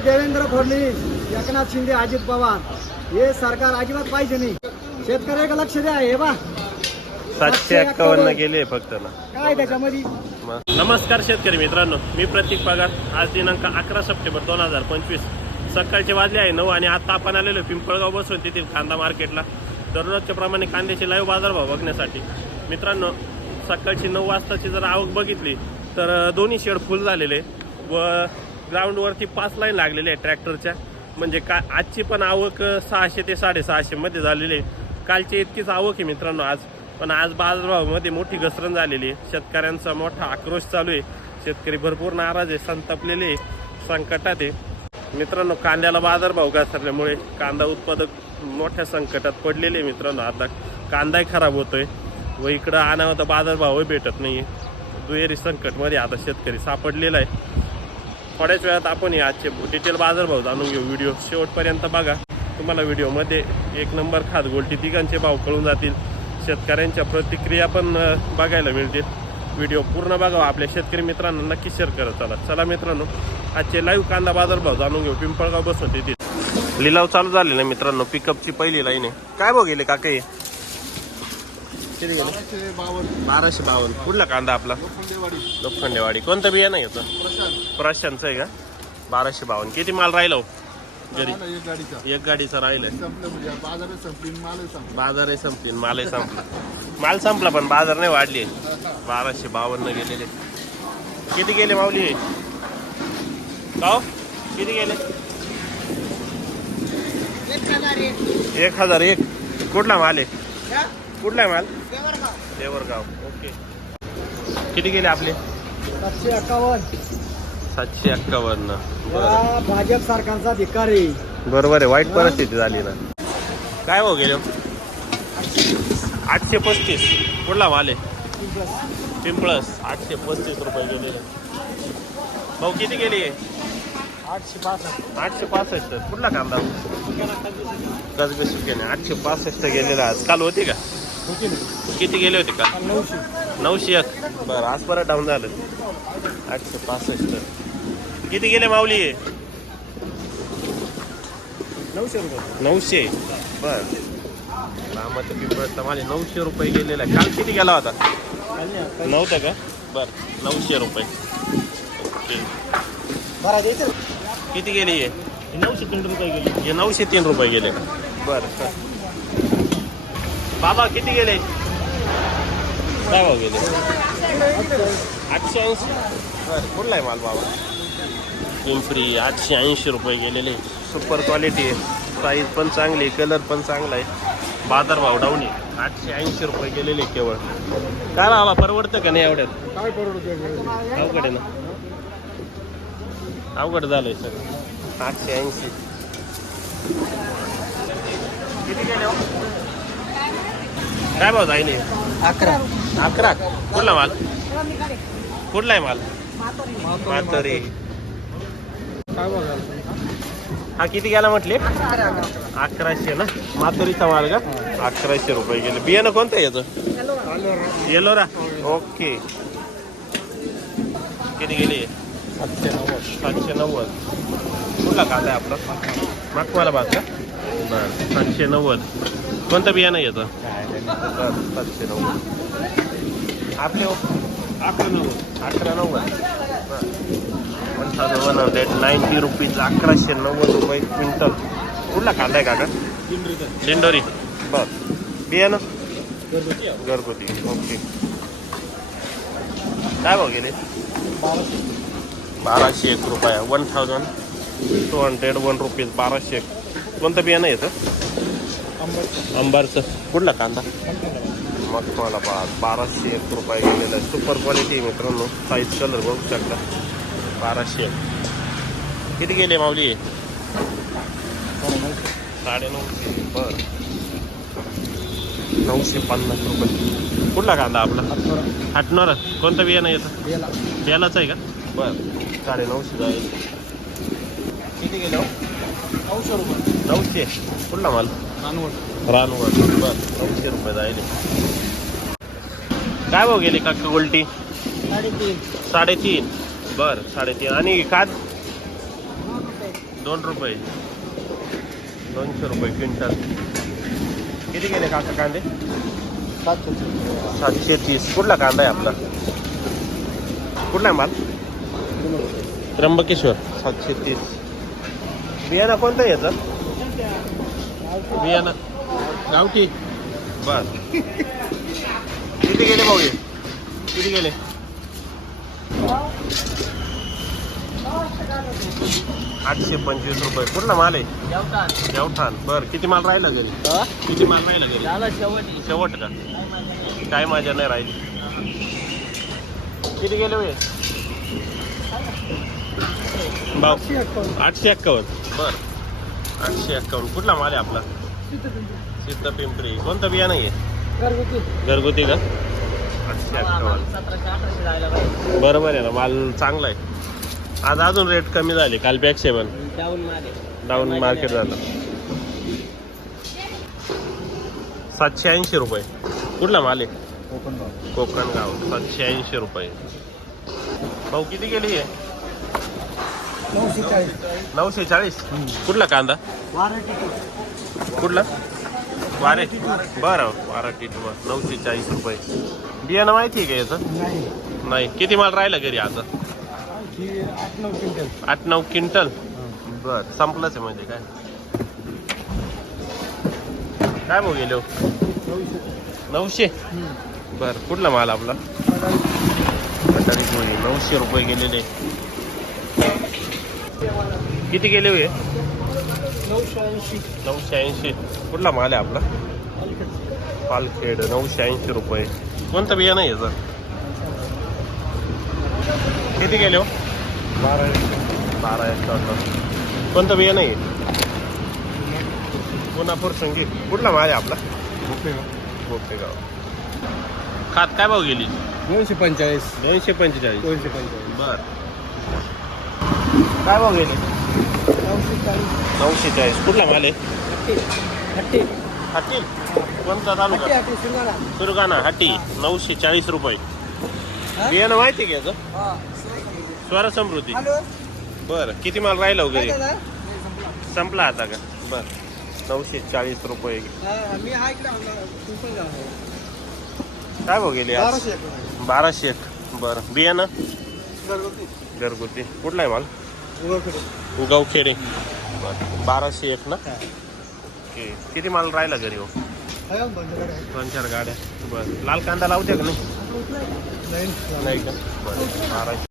देवेंद्र फडणवीस एकनाथ शिंदे अजित पवार. हे सरकार अजिबात पाहिजे नाही. शेतकऱ्याकडे लक्ष द्या हे बा. सातशे एक्कावन्न गेले फक्त ना. काय त्याच्यामध्ये? नमस्कार शेतकरी मित्रांनो मी प्रतीक पगार. आज दिनांक अकरा सप्टेंबर दोन हजार पंचवीस. सकाळचे वाजले आहे नऊ आणि आता आपण आलेलो पिंपळगाव बसून तेथील कांदा मार्केटला. दररोजच्या प्रमाणे कांद्याचे लाईव्ह बाजारभाव बघण्यासाठी. मित्रांनो सकाळची नऊ वाजताची जर आवक बघितली तर दोन्ही शेड फुल झालेले. व ग्राउंडवरती पाच लाईन लागलेली आहे ट्रॅक्टरच्या. म्हणजे का आजची पण आवक सहाशे ते साडेसहाशेमध्ये झालेली आहे. कालची इतकीच आवक आहे मित्रांनो आज. पण आज बाजारभावामध्ये मोठी घसरण झालेली आहे. शेतकऱ्यांचा मोठा आक्रोश चालू आहे. शेतकरी भरपूर नाराज आहे संतापलेले आहे, संकटात आहे. मित्रांनो कांद्याला बाजारभाव घसरल्यामुळे कांदा उत्पादक मोठ्या संकटात पडलेले आहे मित्रांनो. आता कांदाही खराब होतोय. व इकडं आणावं तर बाजारभावही भेटत नाही आहे दुहेरी संकटमध्ये आता शेतकरी सापडलेला आहे. थोड्याच वेळात आपण आजचे डिटेल बाजारभाव जाणून घेऊ. व्हिडिओ शेवटपर्यंत बघा. तुम्हाला व्हिडिओमध्ये एक नंबर खात गोल्टी. तिघांचे भाव कळून जातील. शेतकऱ्यांच्या प्रतिक्रिया पण बघायला मिळतील. व्हिडिओ पूर्ण बघावा आपल्या शेतकरी मित्रांना नक्की शेअर करत चला. चला मित्रांनो आजचे लाईव्ह कांदा बाजारभाव जाणून घेऊ. पिंपळगाव बसून तिथे लिलाव चालू झाले ना मित्रांनो. पिकअपची पहिली लाईन आहे. काय भाव गेले काका किती गेले बाराशे बावन्न. कुठला कांदा आपला? लोखंडेवाडी. कोणतं बियाणं घेतं प्रशांतचं आहे का? बाराशे बावन्न. किती माल राहिला हो? घरी एक गाडीचा. राहिलाय बाजारही संपली मालही संपला. माल संपला पण बाजार नाही वाढली. बाराशे बावन्न गेलेले. किती गेले माऊली? का हो? किती गेले? एक हजार एक. कुठला माल आहे? कुठला आहे माल? देवरगाव. ओके. किती गेले आपले? सातशे अठ्ठावन्न सातशे हा भाजप सरकारचा धिकार आहे बरोबर आहे वाईट परिस्थिती झाली ना. काय भाऊ गेले? हो? आठशे पस्तीस. कुठला माल आहे? पिंपळस. आठशे पस्तीस रुपये गेलेले भाऊ किती गेले? आठशे पासष्ट. आठशे पासष्ट. कुठला कांदा? कसबे सुकेने. आठशे पासष्ट गेलेला आज. काल होते का? होती ना किती गेले होते का? नऊशे. नऊशे एक. बरं आज परत डाऊन झालं. आठशे पासष्ट. किती गेले माऊली? नऊशे रुपये. नऊशे. बर. रामाचं पिंपळचा माझे नऊशे रुपये गेलेला आहे. काल किती गेला होता? नव्हतं का? बर नऊशे रुपये. किती गेले हे? नऊशे तीन रुपये गेले. हे नऊशे तीन रुपये गेले. बर बाबा किती गेले? काय भाव गेले? आठशे ऐंशी. बर कुठला आहे माल बाबा? पिंपरी आठशे ऐंशी रुपये गेलेले. सुपर क्वालिटी आहे. साईज पण चांगली कलर पण चांगला आहे. बाजार भाव डाऊन आहे. आठशे ऐंशी रुपये गेलेले केवळ. काय बाबा परवडतं का नाही एवढ्यात? काय परवडते अवघड आहे ना? अवघड झालंय सगळं. आठशे ऐंशी. किती गेले हो? काय भाव जाईल? अकरा. अकरा? कुठला माल? कुठला आहे माल? म्हातारी काय बघा हा किती गेला म्हटले? अकराशे ना? माथुरीचा माल का? अकराशे रुपये गेले. बियाणं कोणतं याचं? येलोरा ओके. किती गेले? सातशे नव्वद. सातशे नव्वद कुठला कांदा आहे आपला? मागवाला भाग का? बरं. सातशे नव्वद. कोणतं बियाणं येतं बरं सातशे नव्वद आपले हो अकरा नव्वद. अकरा नव्वद. One thousand one hundred ninety rupees अकराशे नव्वद रुपये क्विंटल. कुठला कांदा आहे काका? लिंडोरी बरं. बियाणं? घरगुती. ओके. काय भाव गेले? बाराशे एक रुपया. One thousand two hundred one rupees बाराशे एक. कोणतं बियाणं येतं अंबारचं. कुठला कांदा? मग तुम्हाला बा बाराशे एक रुपये गेलेला आहे. सुपर क्वालिटी मित्रांनो. साईज कलर बघू शकता. बाराशे एक. किती गेले माऊली? साडे नऊशे बरं. नऊशे पन्नास रुपये. कुठला कांदा आपला? हटणार कोणतं बियाणं येतं बेलाच आहे का? बरं. साडे नऊशे जाईल. किती गेले हो? नऊशे रुपये नऊशे कुठला माल? नानवड रानवड बरं नऊशे रुपये जाईल काय भाव गेले काका गोल्टी साडेतीन. साडेतीन. बरं साडेतीन. आणि काद दोन रुपये. दोनशे रुपये क्विंटल. किती गेले काका कांदे? सातशे तीस. कुठला कांदा आहे आपला? कुठला आहे माल? त्र्यंबकेश्वर. सातशे तीस. बियाणं कोणतं याचं? बियाणं. गावठी. बर. किती गेले भाऊ हे किती गेले? आठशे पंचवीस रुपये. कुठला माल आहे? देवठाण. बर. किती माल राहिला घरी? किती माल राहिला घरी? शेवट. का? काय माझ्या नाही राहिली. किती गेले भाऊ आठशे एक्कावन्न. बर. आठशे एक्कावन्न कुठला माल आहे आपला? सिद्ध पिंपरी कोणतं बियाणं आहे घरगुती. का? आठशे एक्कावन्न बरोबर आहे ना माल चांगला आहे. आज अजून रेट कमी झाले कालपेक्षा पण. डाऊन मार्केट झालं सातशे ऐंशी रुपये. कुठला माल आहे? कोकण भाव कोकण गाव सातशे ऐंशी रुपये. भाऊ किती गेली आहे? नऊशे चाळीस. नऊशे चाळीस? कुठला कांदा? कुठला? वारे बरं बारा टिटवर नऊशे चाळीस रुपये. बियाणं माहिती आहे का याचं? नाही. नाही. किती माल राहिला घरी आता ही आठ नऊ क्विंटल. बर संपलंच आहे म्हणजे काय? काय भाऊ गेलो नऊशे. बर कुठला माल आपला? कोळी नऊशे रुपये गेलेले. किती गेले होय? नऊशे ऐंशी. नऊशे ऐंशी. कुठला माल आहे आपला? पालखेड. नऊशे ऐंशी रुपये. कोणतं बियाणं आहे याचं? किती गेले हो? बारा बारा एकावन्न कोणतं बियाणं आहे? कोल्हापूर संगीत. कुठला माल आहे आपला? गोपेगाव खात काय भाव गेली? दोनशे पंचेचाळीस. दोनशे पंचेचाळीस. दोनशे पंचेचाळीस. बर. काय भाव गेले? नऊशे चाळीस कुठला माल आहे? हट्टी. हाटी कोणता तालुका? हट्टी सुरगाणा. हाटी नऊशे चाळीस रुपये. बियाणं माहिती आहे का याचं? स्वर समृद्धी. बर. किती माल राहिला हो काय झालं? संपला आता का? बर. नऊशे चाळीस रुपये. हा, हा. काय भाव गेले. बाराशे एक. बरं. बियाणं? घरगुती. घरगुती. कुठला आहे माल. उगावखेडे. बरं बाराशे एक ना? ओके. किती माल राहिला घरी हो? दोन चार गाड्या. बरं. लाल कांदा लावते का नाही? नाही. नाही का? बरं. बाराशे.